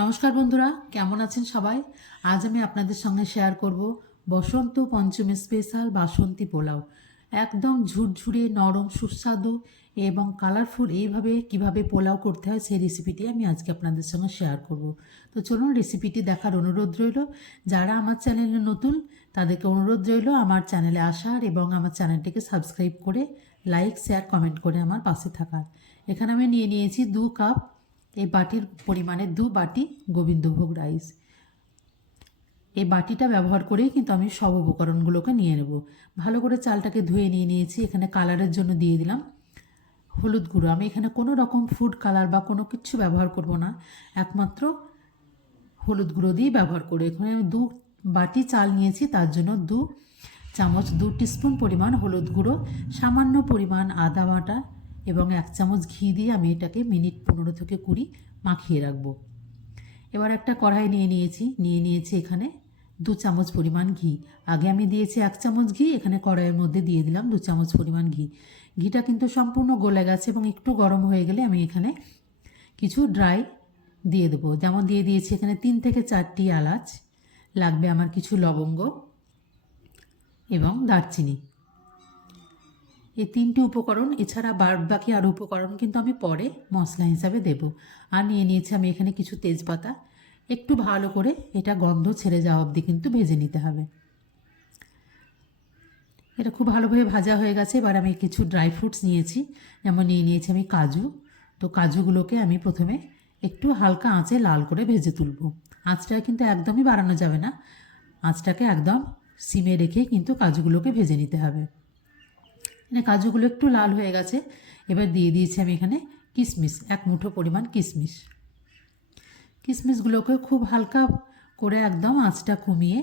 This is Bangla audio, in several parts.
নমস্কার বন্ধুরা, কেমন আছেন সবাই? আজ আমি আপনাদের সঙ্গে শেয়ার করব বসন্ত পঞ্চমী স্পেশাল বাসন্তী পোলাও। একদম ঝুরঝুরে নরম সুস্বাদু এবং কালারফুল এইভাবে কিভাবে পোলাও করতে হয় সেই রেসিপিটি আমি আজকে আপনাদের সঙ্গে শেয়ার করব। তো চলুন রেসিপিটি দেখার অনুরোধ রইল। যারা আমার চ্যানেলে নতুন তাদেরকে অনুরোধ রইল আমার চ্যানেলে আসার এবং আমার চ্যানেলটিকে সাবস্ক্রাইব করে লাইক শেয়ার কমেন্ট করে আমার পাশে থাকার। এখানে আমি নিয়ে নিয়েছি 2 কাপ, এই বাটির পরিমাণে 2 বাটি গোবিন্দভোগ রাইস। এই বাটিটা ব্যবহার করেই কিন্তু আমি সব উপকরণগুলোকে নিয়ে নেব। ভালো করে চালটাকে ধুয়ে নিয়ে নিয়েছি। এখানে কালারের জন্য দিয়ে দিলাম হলুদ গুঁড়ো। আমি এখানে কোনো রকম ফুড কালার বা কোনো কিছু ব্যবহার করব না, একমাত্র হলুদ গুঁড়ো দিয়েই ব্যবহার করে। এখানে আমি 2 বাটি চাল নিয়েছি, তার জন্য 2 চামচ 2 টিস্পুন পরিমাণ হলুদ গুঁড়ো, সামান্য পরিমাণ আদা বাটা এবং 1 চামচ ঘি দিয়ে আমি এটাকে মিনিট 15 থেকে 20 মাখিয়ে রাখবো। এবার একটা কড়াই নিয়ে নিয়েছি এখানে 2 চামচ পরিমাণ ঘি। আগে আমি দিয়েছি 1 চামচ ঘি, এখানে কড়াইয়ের মধ্যে দিয়ে দিলাম 2 চামচ পরিমাণ ঘি। ঘিটা কিন্তু সম্পূর্ণ গলে গেছে এবং একটু গরম হয়ে গেলে আমি এখানে কিছু ড্রাই দিয়ে দেবো। যেমন দিয়ে দিয়েছি এখানে 3 থেকে 4টি এলাচ, লাগবে আমার কিছু লবঙ্গ এবং দারচিনি। এই 3টি উপকরণ এছাড়া বাকি আরও উপকরণ কিন্তু আমি পরে মশলা হিসাবে দেব। আর নিয়ে নিয়েছি আমি এখানে কিছু তেজপাতা। একটু ভালো করে এটা গন্ধ ছেড়ে যাওয়া অবধি কিন্তু ভেজে নিতে হবে। এটা খুব ভালোভাবে ভাজা হয়ে গেছে। এবার আমি কিছু ড্রাই ফ্রুটস নিয়েছি, যেমন নিয়েছি আমি কাজু। তো কাজুগুলোকে আমি প্রথমে একটু হালকা আঁচে লাল করে ভেজে তুলব। আঁচটা কিন্তু একদমই বাড়ানো যাবে না, আঁচটাকে একদম সিমে রেখে কিন্তু কাজুগুলোকে ভেজে নিতে হবে। কাজুগুলো একটু লাল হয়ে গেছে। এবার দিয়ে দিয়েছি আমি এখানে কিশমিশ, 1 মুঠো পরিমাণ কিশমিশ। কিশমিশগুলোকে খুব হালকা করে একদম আঁচটা কমিয়ে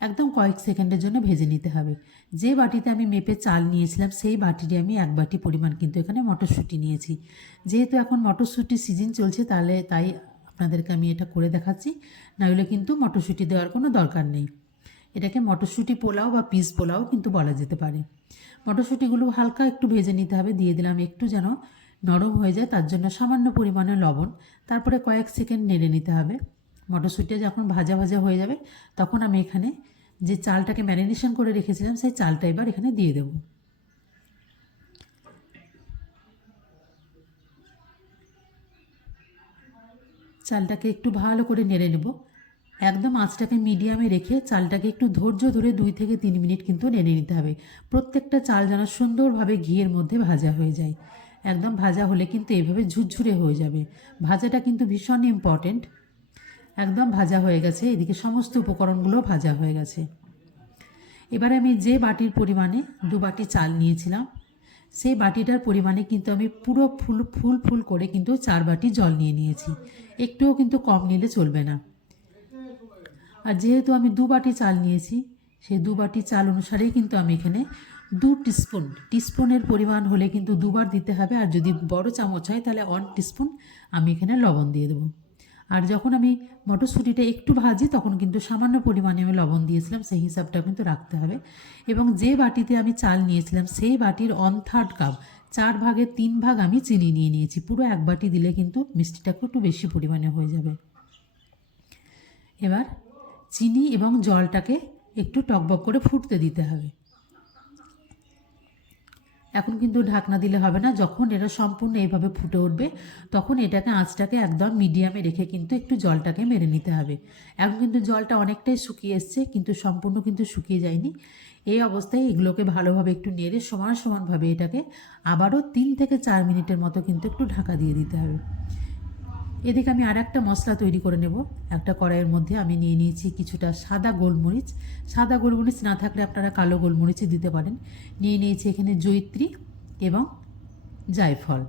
একদম কয়েক সেকেন্ডের জন্য ভেজে নিতে হবে। যে বাটিতে আমি মেপে চাল নিয়েছিলাম সেই বাটিতে আমি 1 বাটি পরিমাণ কিন্তু এখানে মটরশুঁটি নিয়েছি। যেহেতু এখন মটরশুঁটির সিজন চলছে তাই আপনাদেরকে আমি এটা করে দেখাচ্ছি, নাহলে কিন্তু মটরশুঁটি দেওয়ার কোনো দরকার নেই। এটাকে মটরশুঁটি পোলাও বা পিস পোলাও কিন্তু বলা যেতে পারে। মটরশুঁটিগুলো হালকা একটু ভেজে নিতে হবে। দিয়ে দিলাম একটু যেন নরম হয়ে যায় তার জন্য সামান্য পরিমাণে লবণ। তারপরে কয়েক সেকেন্ড নেড়ে নিতে হবে। মটরশুঁটিটা যখন ভাজা ভাজা হয়ে যাবে তখন আমি এখানে যে চালটাকে ম্যারিনেশন করে রেখেছিলাম সেই চালটা এবার এখানে দিয়ে দেব। চালটাকে একটু ভালো করে নেড়ে নেব। একদম আঁচটাকে মিডিয়ামে রেখে চালটাকে একটু ধৈর্য ধরে 2 থেকে 3 মিনিট কিন্তু নেড়ে নিতে হবে। প্রত্যেকটা চাল যেন সুন্দরভাবে ঘিয়ের মধ্যে ভাজা হয়ে যায়। একদম ভাজা হলে কিন্তু এভাবে ঝুরঝুরে হয়ে যাবে। ভাজাটা কিন্তু ভীষণ ইম্পর্টেন্ট। একদম ভাজা হয়ে গেছে, এদিকে সমস্ত উপকরণগুলো ভাজা হয়ে গেছে। এবারে আমি যে বাটির পরিমাণে 2 বাটি চাল নিয়েছিলাম সেই বাটিটার পরিমাণে কিন্তু আমি পুরো ফুল করে কিন্তু 4 বাটি জল নিয়ে নিয়েছি। একটুও কিন্তু কম নিলে চলবে না। আর যেহেতু আমি 2 বাটি চাল নিয়েছি সেই 2 বাটি চাল অনুসারেই কিন্তু আমি এখানে 2 টিস্পুনের পরিমাণ হলে কিন্তু 2 বার দিতে হবে। আর যদি বড় চামচ হয় তাহলে 1 টিস্পুন আমি এখানে লবণ দিয়ে দেবো। আর যখন আমি মটরশুঁটিটা একটু ভাজি তখন কিন্তু সামান্য পরিমাণে আমি লবণ দিয়েছিলাম, সেই হিসাবটা কিন্তু রাখতে হবে। এবং যে বাটিতে আমি চাল নিয়েছিলাম সেই বাটির 1/3 কাপ, 4 ভাগের 3 ভাগ আমি চিনি নিয়ে নিয়েছি। পুরো 1 বাটি দিলে কিন্তু মিষ্টিটা একটু বেশি পরিমাণে হয়ে যাবে। এবার চিনি এবং জলটাকে একটু টকবক করে ফুটতে দিতে হবে। এখন কিন্তু ঢাকনা দিলে হবে না, যখন এটা সম্পূর্ণ এইভাবে ফুটে উঠবে তখন এটাকে আঁচটাকে একদম মিডিয়ামে রেখে কিন্তু একটু জলটাকে মেরে নিতে হবে। এখন কিন্তু জলটা অনেকটাই শুকিয়ে এসছে, কিন্তু সম্পূর্ণ কিন্তু শুকিয়ে যায়নি। এই অবস্থায় এগুলোকে ভালোভাবে একটু নেড়ে সমানভাবে এটাকে আবারও 3 থেকে 4 মিনিটের মতো কিন্তু একটু ঢাকা দিয়ে দিতে হবে। এদিকে আমি আর একটা মশলা তৈরি করে নেব। একটা কড়াইয়ের মধ্যে আমি নিয়ে নিয়েছি কিছুটা সাদা গোলমরিচ। সাদা গোলমরিচ না থাকলে আপনারা কালো গোলমরিচই দিতে পারেন। নিয়ে নিয়েছি এখানে জয়িত্রী এবং জায়ফল।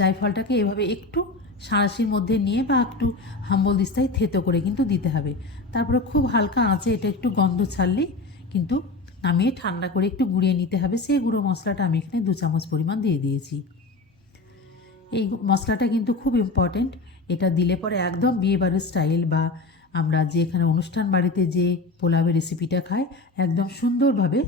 জায়ফলটাকে এভাবে একটু সাঁড়াশির মধ্যে নিয়ে বা একটু হাম্বল দিস্তায় থেতো করে কিন্তু দিতে হবে। তারপরে খুব হালকা আঁচে এটা একটু গন্ধ ছাড়লেই কিন্তু নামিয়ে ঠান্ডা করে একটু গুঁড়িয়ে নিতে হবে। সেই গুঁড়ো মশলাটা আমি এখানে 2 চামচ পরিমাণ দিয়ে দিয়েছি। এই মশলাটা কিন্তু খুব ইম্পর্টেন্ট। এটা দিলে পরে একদম বিয়েবাড়ির স্টাইল বা আমরা যে এখানে অনুষ্ঠান বাড়িতে যে পোলাওয়ের রেসিপিটা খাই একদম সুন্দরভাবে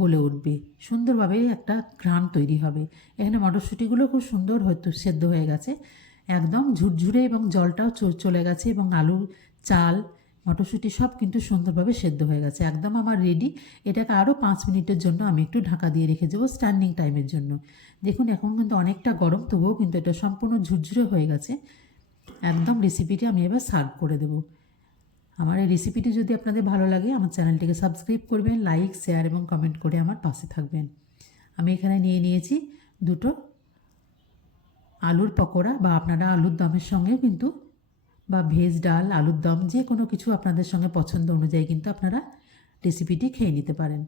গলে উঠবে, সুন্দরভাবে একটা ঘ্রাণ তৈরি হবে। এখানে মটরশুঁটিগুলো খুব সুন্দর হয়তো সেদ্ধ হয়ে গেছে। একদম ঝুরঝুরে এবং জলটাও চলে গেছে এবং আলু, চাল, মটরশুঁটি সব কিন্তু সুন্দরভাবে সেদ্ধ হয়ে গেছে। একদম আমার রেডি। এটাকে আরও 5 মিনিটের জন্য আমি একটু ঢাকা দিয়ে রেখে দেবো স্ট্যান্ডিং টাইমের জন্য। দেখুন এখন কিন্তু অনেকটা গরম, তবুও কিন্তু এটা সম্পূর্ণ ঝুরঝুরে হয়ে গেছে। একদম রেসিপিটি আমি এবার সার্ভ করে দেবো। আমার এই রেসিপিটি যদি আপনাদের ভালো লাগে আমার চ্যানেলটিকে সাবস্ক্রাইব করবেন, লাইক, শেয়ার এবং কমেন্ট করে আমার পাশে থাকবেন। আমি এখানে নিয়েছি দুটো আলুর পকোড়া, বা আপনারা আলুর দমের সঙ্গেও কিন্তু, বা ভেজ ডাল, আলুর দম, যে কোনো কিছু আপনাদের সঙ্গে পছন্দ অনুযায়ী কিন্তু আপনারা রেসিপিটি খেয়ে নিতে পারেন।